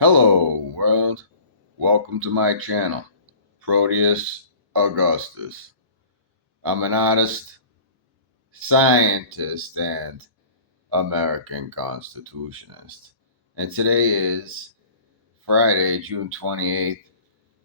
Hello, world. Welcome to my channel, Proteus Augustus. I'm an artist, scientist, and American Constitutionist. And today is Friday, June 28th,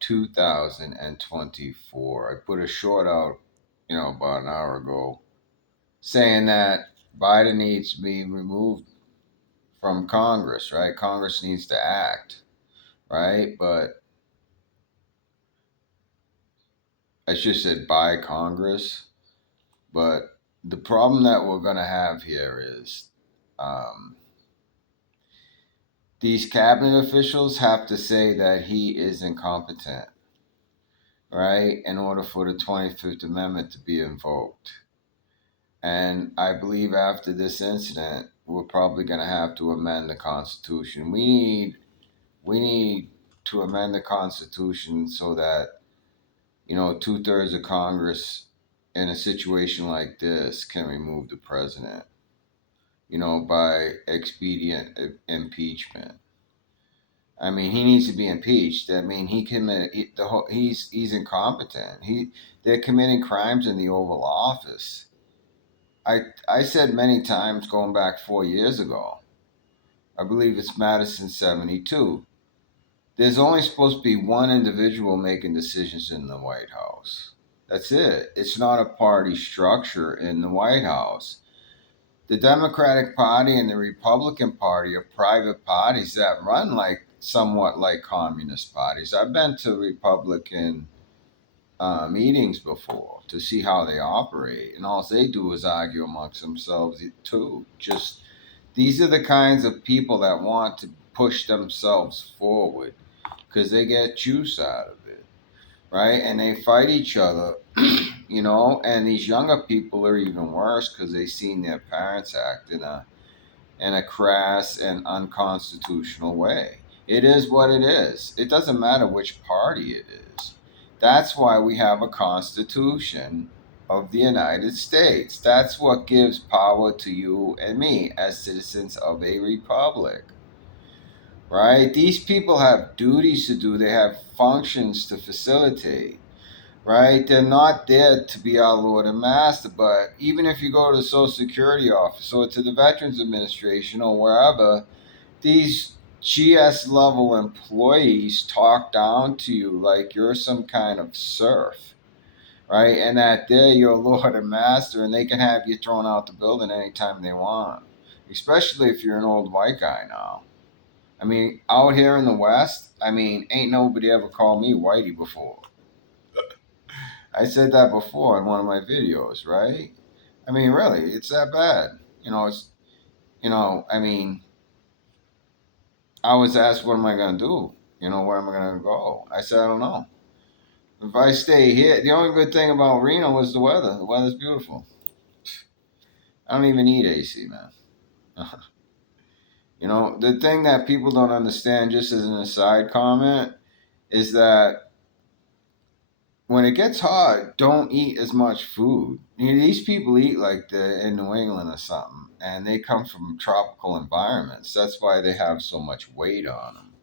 2024. I put a short out, about an hour ago saying that Biden needs to be removed from Congress, right? Congress needs to act, right? But I should have said by Congress. But the problem that we're going to have here is um, these cabinet officials have to say that he is incompetent, right, in order for the 25th Amendment to be invoked. And I believe after this incident, we're probably going to have to amend the Constitution. We need to amend the Constitution so that, 2/3 of Congress in a situation like this can remove the president, by expedient impeachment. I mean, he needs to be impeached. I mean, he's incompetent. They're committing crimes in the Oval Office. I said many times going back 4 years ago. I believe it's Madison 72. There's only supposed to be one individual making decisions in the White House. That's it. It's not a party structure in the White House. The Democratic Party and the Republican Party are private parties that run like somewhat like communist parties. I've been to Republican meetings before to see how they operate, and all they do is argue amongst themselves too. Just these are the kinds of people that want to push themselves forward because they get juice out of it, right? And they fight each other, and these younger people are even worse because they've seen their parents act in a crass and unconstitutional way. It is what it is. It doesn't matter which party it is. That's why we have a Constitution of the United States. That's what gives power to you and me as citizens of a republic, right? These people have duties to do, they have functions to facilitate, right? They're not there to be our Lord and Master. But even if you go to the Social Security office or to the Veterans Administration or wherever, these GS level employees talk down to you like you're some kind of serf, right? And that they're your Lord and Master and they can have you thrown out the building anytime they want, especially if you're an old white guy now. I mean, out here in the West, ain't nobody ever called me whitey before. I said that before in one of my videos, right? I mean, really, it's that bad. It's, I mean, I was asked, what am I going to do? Where am I going to go? I said, I don't know. If I stay here, the only good thing about Reno is the weather. The weather's beautiful. I don't even need AC, man. The thing that people don't understand, just as an aside comment, is that when it gets hot, don't eat as much food. These people eat like they're in New England or something, and they come from tropical environments. That's why they have so much weight on them,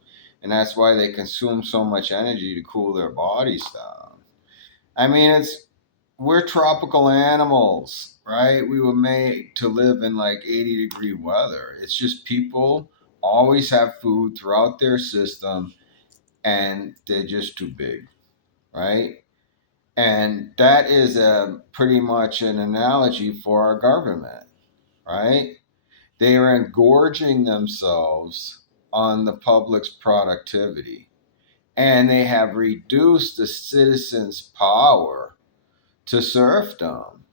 and that's why they consume so much energy to cool their bodies down. I mean, we're tropical animals, right? We were made to live in like 80-degree weather. It's just people always have food throughout their system, and they're just too big, right? And that is pretty much an analogy for our government, right? They are engorging themselves on the public's productivity, and they have reduced the citizens' power to serfdom,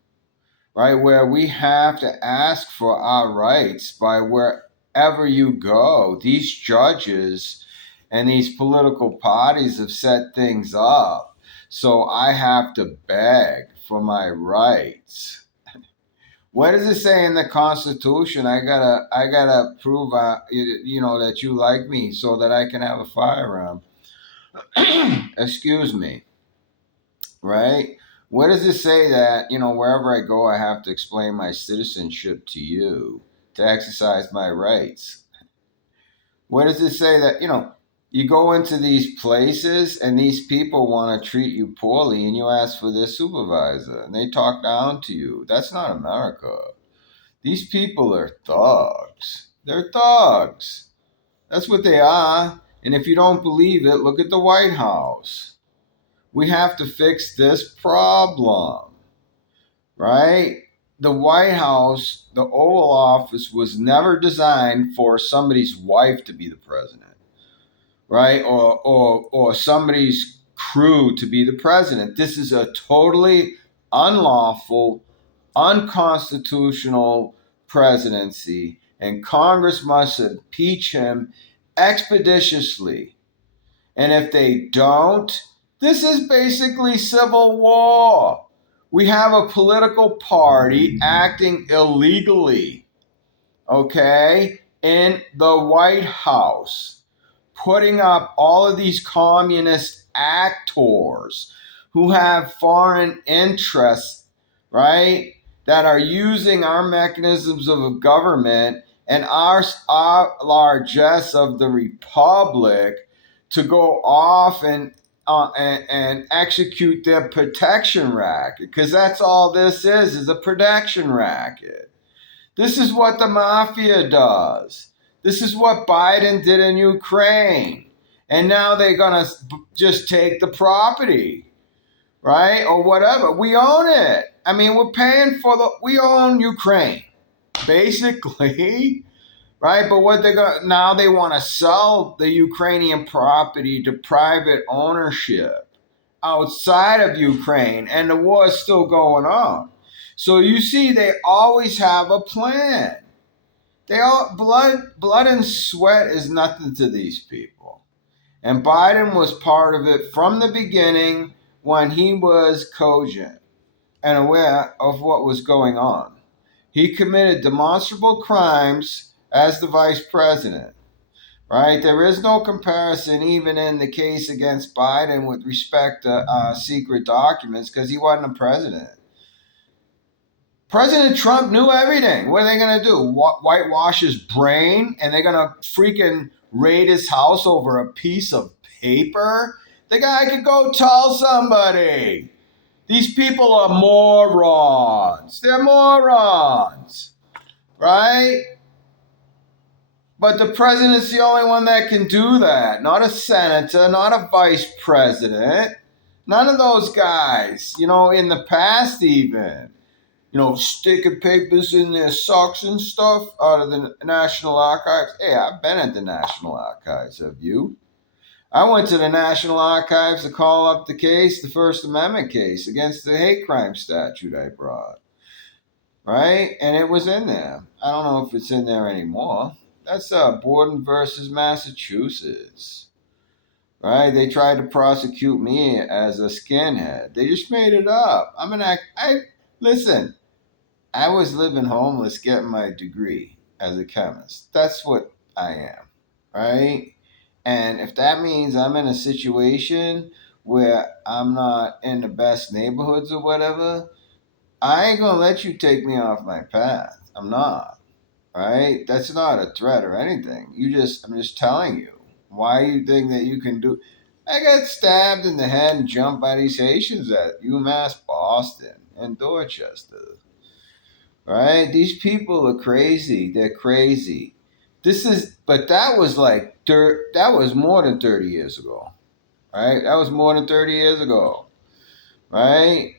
right? Where we have to ask for our rights by wherever you go. These judges and these political parties have set things up. So I have to beg for my rights. What does it say in the Constitution? I gotta prove, that you like me so that I can have a firearm. Excuse me, right? What does it say that, wherever I go, I have to explain my citizenship to you to exercise my rights? What does it say that, You go into these places and these people want to treat you poorly and you ask for their supervisor and they talk down to you. That's not America. These people are thugs. They're thugs. That's what they are. And if you don't believe it, look at the White House. We have to fix this problem, right? The White House, the Oval Office, was never designed for somebody's wife to be the president, right? Or somebody's crew to be the president. This is a totally unlawful, unconstitutional presidency, and Congress must impeach him expeditiously. And if they don't, this is basically civil war. We have a political party acting illegally, okay, in the White House, putting up all of these communist actors who have foreign interests, right, that are using our mechanisms of government and our largesse of the republic to go off and execute their protection racket, because that's all this is a protection racket. This is what the mafia does. This is what Biden did in Ukraine. And now they're going to just take the property, right? Or whatever. We own it. I mean, we own Ukraine, basically, right? But what now they want to sell the Ukrainian property to private ownership outside of Ukraine, and the war is still going on. So you see, they always have a plan. Blood and sweat is nothing to these people. And Biden was part of it from the beginning when he was cogent and aware of what was going on. He committed demonstrable crimes as the vice president, right? There is no comparison even in the case against Biden with respect to secret documents because he wasn't a president. President Trump knew everything. What are they going to do? Whitewash his brain and they're going to freaking raid his house over a piece of paper? The guy could go tell somebody. These people are morons. They're morons, right? But the president's the only one that can do that. Not a senator, not a vice president. None of those guys, in the past even. Sticking papers in their socks and stuff out of the National Archives. Hey, I've been at the National Archives. Have you? I went to the National Archives to call up the case, the First Amendment case against the hate crime statute I brought. Right? And it was in there. I don't know if it's in there anymore. That's Borden versus Massachusetts. Right? They tried to prosecute me as a skinhead. They just made it up. Listen, I was living homeless getting my degree as a chemist. That's what I am, right? And if that means I'm in a situation where I'm not in the best neighborhoods or whatever, I ain't going to let you take me off my path. I'm not, right? That's not a threat or anything. I'm just telling you why you think that you can do. I got stabbed in the head and jumped by these Haitians at UMass Boston and Dorchester. Right? These people are crazy. They're crazy. But that was that was more than 30 years ago. Right? That was more than 30 years ago. Right?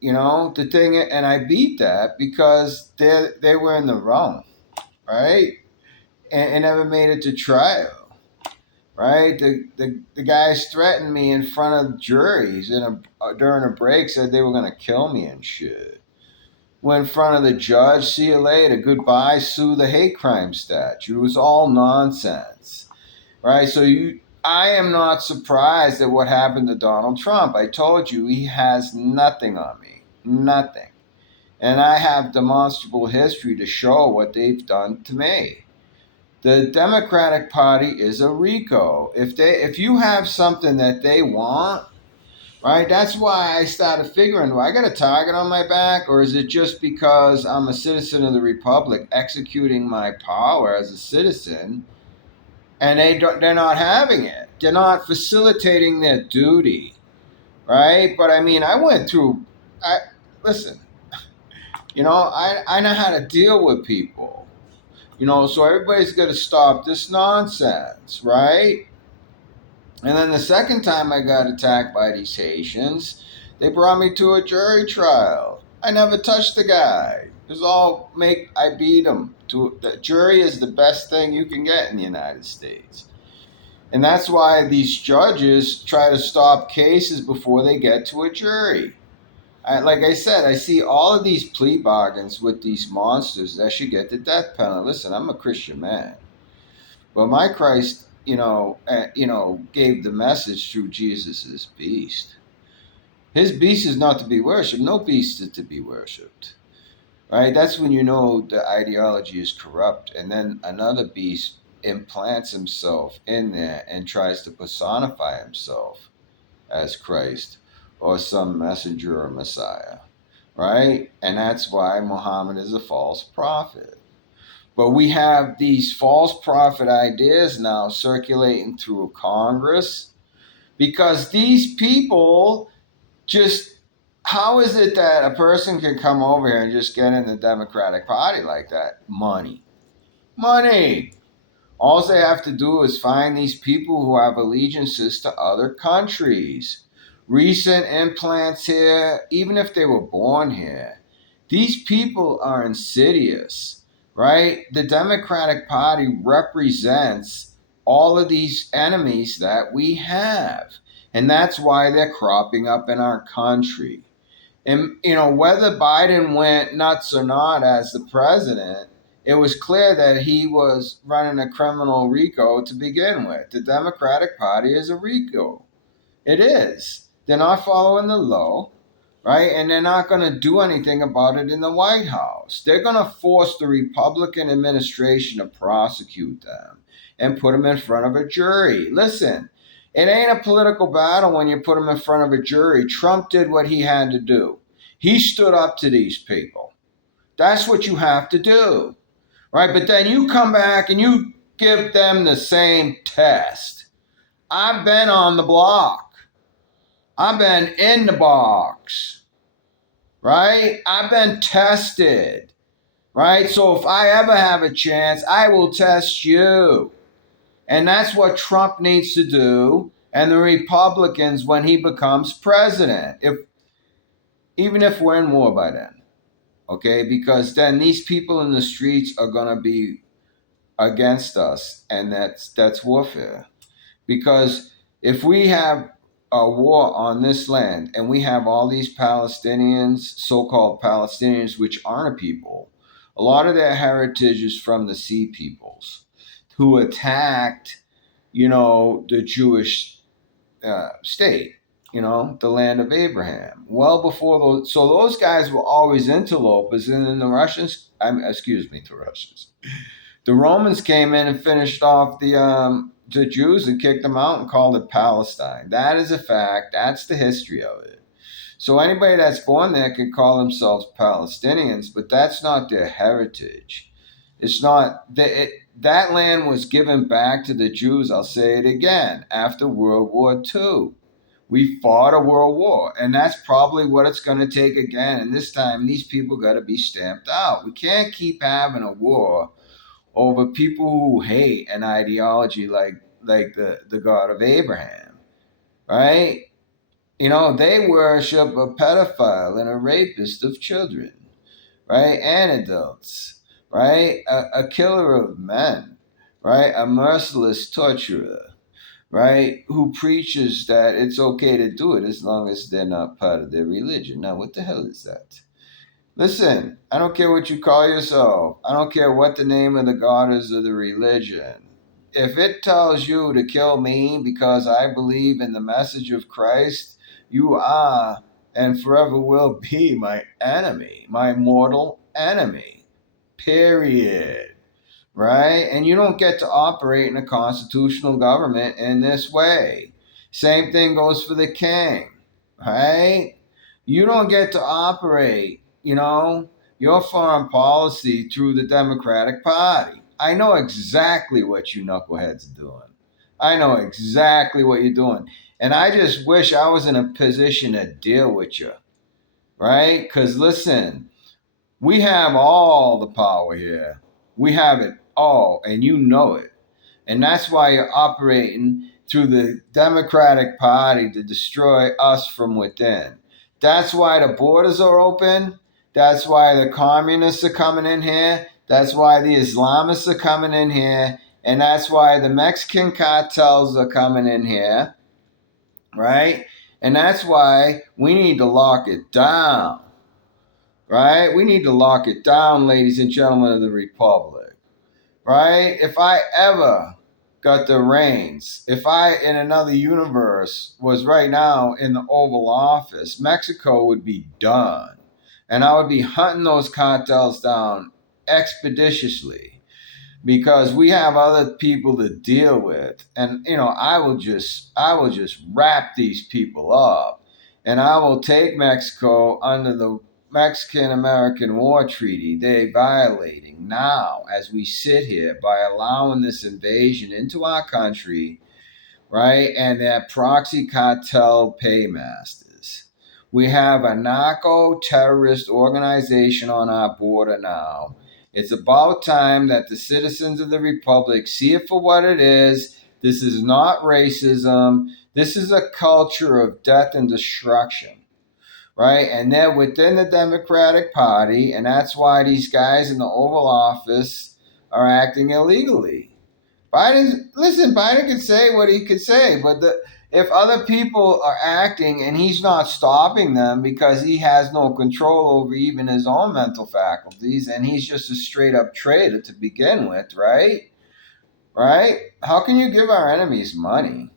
The thing, and I beat that because they were in the wrong. Right? And never made it to trial. Right? The guys threatened me in front of juries during a break, said they were going to kill me and shit. Went in front of the judge, see you later, goodbye, sue the hate crime statute. It was all nonsense, right? So I am not surprised at what happened to Donald Trump. I told you he has nothing on me, nothing. And I have demonstrable history to show what they've done to me. The Democratic Party is a RICO. If you have something that they want, right? That's why I started figuring, do I got a target on my back, or is it just because I'm a citizen of the Republic executing my power as a citizen, and they're not having it, they're not facilitating their duty, right? But I mean, I went through. I listen. I know how to deal with people. So everybody's got to stop this nonsense, right? And then the second time I got attacked by these Haitians, they brought me to a jury trial. I never touched the guy. It was all I beat him. The jury is the best thing you can get in the United States. And that's why these judges try to stop cases before they get to a jury. Like I said, I see all of these plea bargains with these monsters that should get the death penalty. Listen, I'm a Christian man, but my Christ, gave the message through Jesus's beast. His beast is not to be worshipped. No beast is to be worshipped. Right? That's when you know the ideology is corrupt, and then another beast implants himself in there and tries to personify himself as Christ or some messenger or Messiah, right? And that's why Muhammad is a false prophet. But we have these false prophet ideas now circulating through Congress because these people just, how is it that a person can come over here and just get in the Democratic Party like that? Money. Money. All they have to do is find these people who have allegiances to other countries. Recent implants here, even if they were born here, these people are insidious, right? The Democratic Party represents all of these enemies that we have. And that's why they're cropping up in our country. And, whether Biden went nuts or not as the president, it was clear that he was running a criminal RICO to begin with. The Democratic Party is a RICO. It is. They're not following the law, right? And they're not going to do anything about it in the White House. They're going to force the Republican administration to prosecute them and put them in front of a jury. Listen, it ain't a political battle when you put them in front of a jury. Trump did what he had to do. He stood up to these people. That's what you have to do, right? But then you come back and you give them the same test. I've been on the block. I've been in the box, right? I've been tested, right? So if I ever have a chance, I will test you. And that's what Trump needs to do, and the Republicans when he becomes president. Even if we're in war by then, okay? Because then these people in the streets are going to be against us, and that's warfare. Because if we have a war on this land and we have all these Palestinians, so-called Palestinians, which aren't a people, a lot of their heritage is from the Sea Peoples who attacked, the Jewish state, the land of Abraham. Well before those, so those guys were always interlopers, and then the Russians, the Russians, the Romans came in and finished off the Jews and kicked them out and called it Palestine. That is a fact. That's the history of it. So anybody that's born there can call themselves Palestinians, but that's not their heritage. It's not that land was given back to the Jews. I'll say it again, after World War II. We fought a world war, and that's probably what it's going to take again. And this time, these people got to be stamped out. We can't keep having a war over people who hate an ideology like the God of Abraham, right? They worship a pedophile and a rapist of children, right? And adults, right? A killer of men, right? A merciless torturer, right? Who preaches that it's okay to do it as long as they're not part of their religion. Now, what the hell is that? Listen, I don't care what you call yourself. I don't care what the name of the God is of the religion. If it tells you to kill me because I believe in the message of Christ, you are and forever will be my enemy, my mortal enemy. Period. Right? And you don't get to operate in a constitutional government in this way. Same thing goes for the king. Right? You don't get to operate your foreign policy through the Democratic Party. I know exactly what you knuckleheads are doing. I know exactly what you're doing. And I just wish I was in a position to deal with you, right? Because listen, we have all the power here. We have it all, and you know it. And that's why you're operating through the Democratic Party to destroy us from within. That's why the borders are open. That's why the communists are coming in here. That's why the Islamists are coming in here. And that's why the Mexican cartels are coming in here, right? And that's why we need to lock it down, right? We need to lock it down, ladies and gentlemen of the Republic, right? If I ever got the reins, if I in another universe was right now in the Oval Office, Mexico would be done. And I would be hunting those cartels down expeditiously because we have other people to deal with. And I will just wrap these people up. And I will take Mexico under the Mexican American War Treaty they're violating now as we sit here by allowing this invasion into our country, right? And their proxy cartel paymasters. We have a narco terrorist organization on our border now. It's about time that the citizens of the Republic see it for what it is. This is not racism. This is a culture of death and destruction, right? And they're within the Democratic Party, and that's why these guys in the Oval Office are acting illegally. Biden can say what he could say, but if other people are acting and he's not stopping them because he has no control over even his own mental faculties, and he's just a straight up traitor to begin with, right? Right? How can you give our enemies money?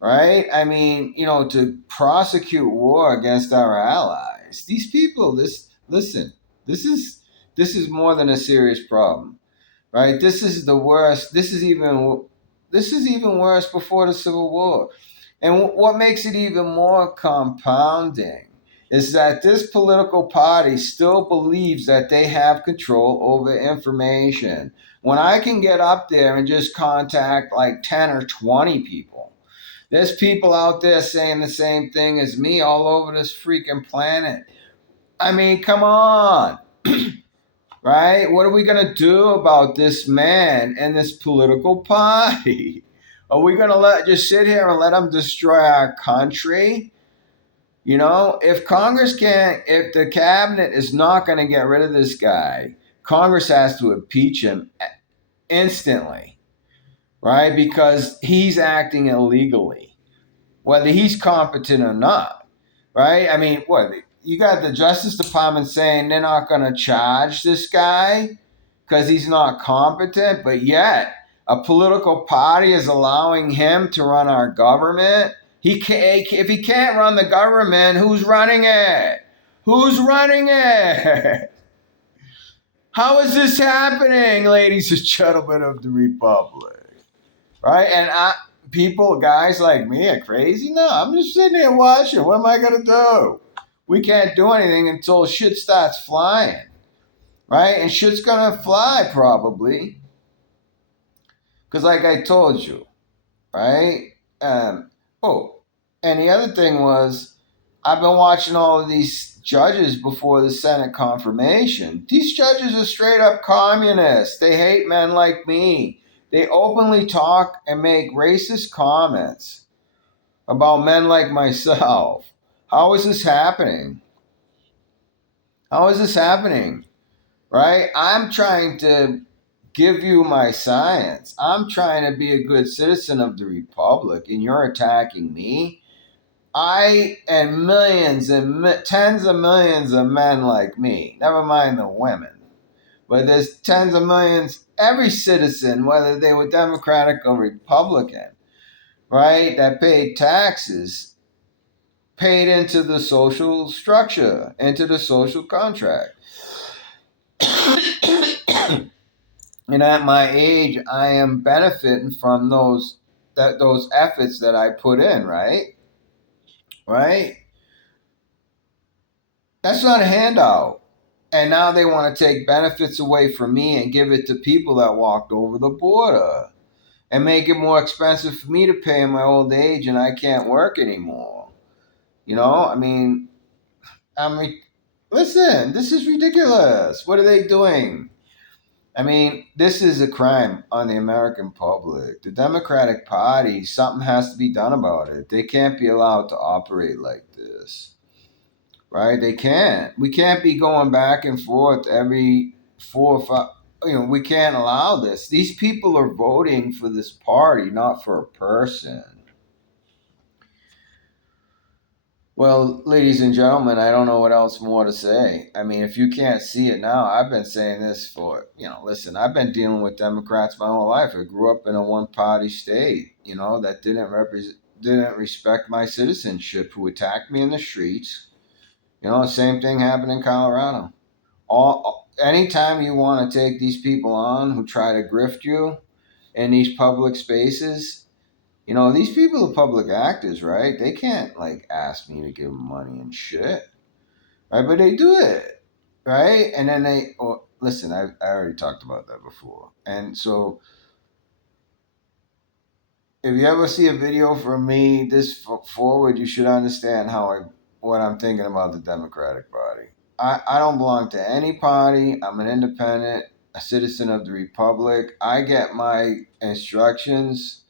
Right? I mean, to prosecute war against our allies. These people, this is more than a serious problem, right? This is the worst. This is even worse before the Civil War. And what makes it even more compounding is that this political party still believes that they have control over information. When I can get up there and just contact like 10 or 20 people, there's people out there saying the same thing as me all over this freaking planet. I mean, come on. Right? What are we going to do about this man and this political party? Are we going to just sit here and let him destroy our country? If Congress can't, if the cabinet is not going to get rid of this guy, Congress has to impeach him instantly, right? Because he's acting illegally, whether he's competent or not, right? I mean, what? You got the Justice Department saying they're not going to charge this guy because he's not competent, but yet a political party is allowing him to run our government. If he can't run the government, who's running it? Who's running it? How is this happening, ladies and gentlemen of the Republic? Right? And guys like me are crazy? No, I'm just sitting here watching. What am I going to do? We can't do anything until shit starts flying. Right? And shit's going to fly probably. Because like I told you, right? And the other thing was, I've been watching all of these judges before the Senate confirmation. These judges are straight up communists. They hate men like me. They openly talk and make racist comments about men like myself. How is this happening? How is this happening? Right? I'm trying to give you my science. I'm trying to be a good citizen of the Republic, and you're attacking me. I and millions and tens of millions of men like me, never mind the women, but there's tens of millions, every citizen, whether they were Democratic or Republican, right, that paid taxes, paid into the social structure, into the social contract. And at my age, I am benefiting from those efforts that I put in, right? Right? That's not a handout. And now they want to take benefits away from me and give it to people that walked over the border. and make it more expensive for me to pay in my old age, and I can't work anymore. You know, I mean, listen, this is ridiculous. What are they doing? I mean, this is a crime on the American public. The Democratic Party, something has to be done about it. They can't be allowed to operate like this, right? They can't. We can't be going back and forth every 4 or 5. We can't allow this. These people are voting for this party, not for a person. Well, ladies and gentlemen, I don't know what else more to say. I mean, if you can't see it now, I've been saying this for, listen, I've been dealing with Democrats my whole life. I grew up in a one party state, that didn't respect my citizenship, who attacked me in the streets. The same thing happened in Colorado. Anytime you want to take these people on who try to grift you in these public spaces, these people are public actors, right? They can't like ask me to give them money and shit, right? But they do it, right? And then listen. I already talked about that before, and so if you ever see a video from me this forward, you should understand what I'm thinking about the Democratic Party. I don't belong to any party. I'm an independent, a citizen of the Republic. I get my instructions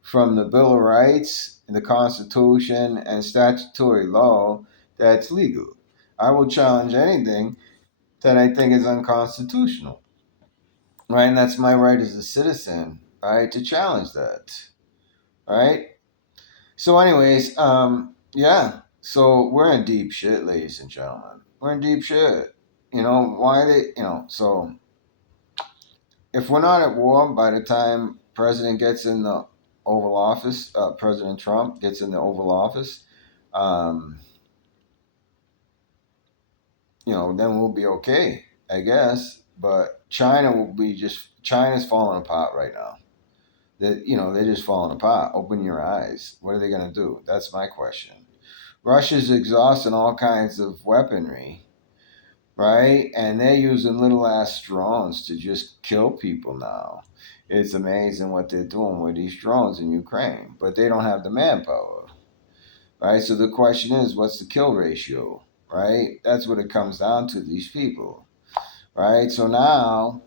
from the Bill of Rights, the Constitution, and statutory law that's legal. I will challenge anything that I think is unconstitutional, right? And that's my right as a citizen, right, to challenge that, right? So, anyways, yeah. So we're in deep shit, ladies and gentlemen. We're in deep shit. Why they? So if we're not at war by the time President gets in the Oval Office, President Trump gets in the Oval Office, um, then we'll be okay, I guess. But China's falling apart right now. They're just falling apart. Open your eyes. What are they gonna do? That's my question. Russia's exhausting all kinds of weaponry, right? And they're using little ass drones to just kill people now. It's amazing what they're doing with these drones in Ukraine, but they don't have the manpower, right? So the question is, what's the kill ratio, right? That's what it comes down to, these people, right? So now,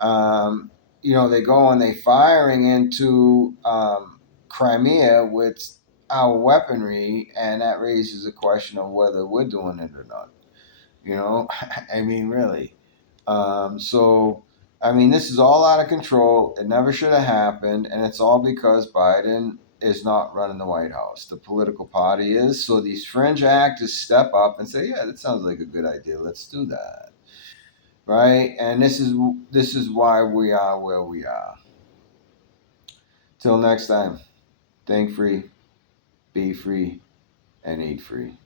they go and they firing into Crimea with our weaponry, and that raises a question of whether we're doing it or not. I mean, really. So, I mean, this is all out of control. It never should have happened, and it's all because Biden is not running the White House. The political party is. So these fringe actors step up and say, "Yeah, that sounds like a good idea. Let's do that." Right? And this is why we are where we are. Till next time, think free, be free, and eat free.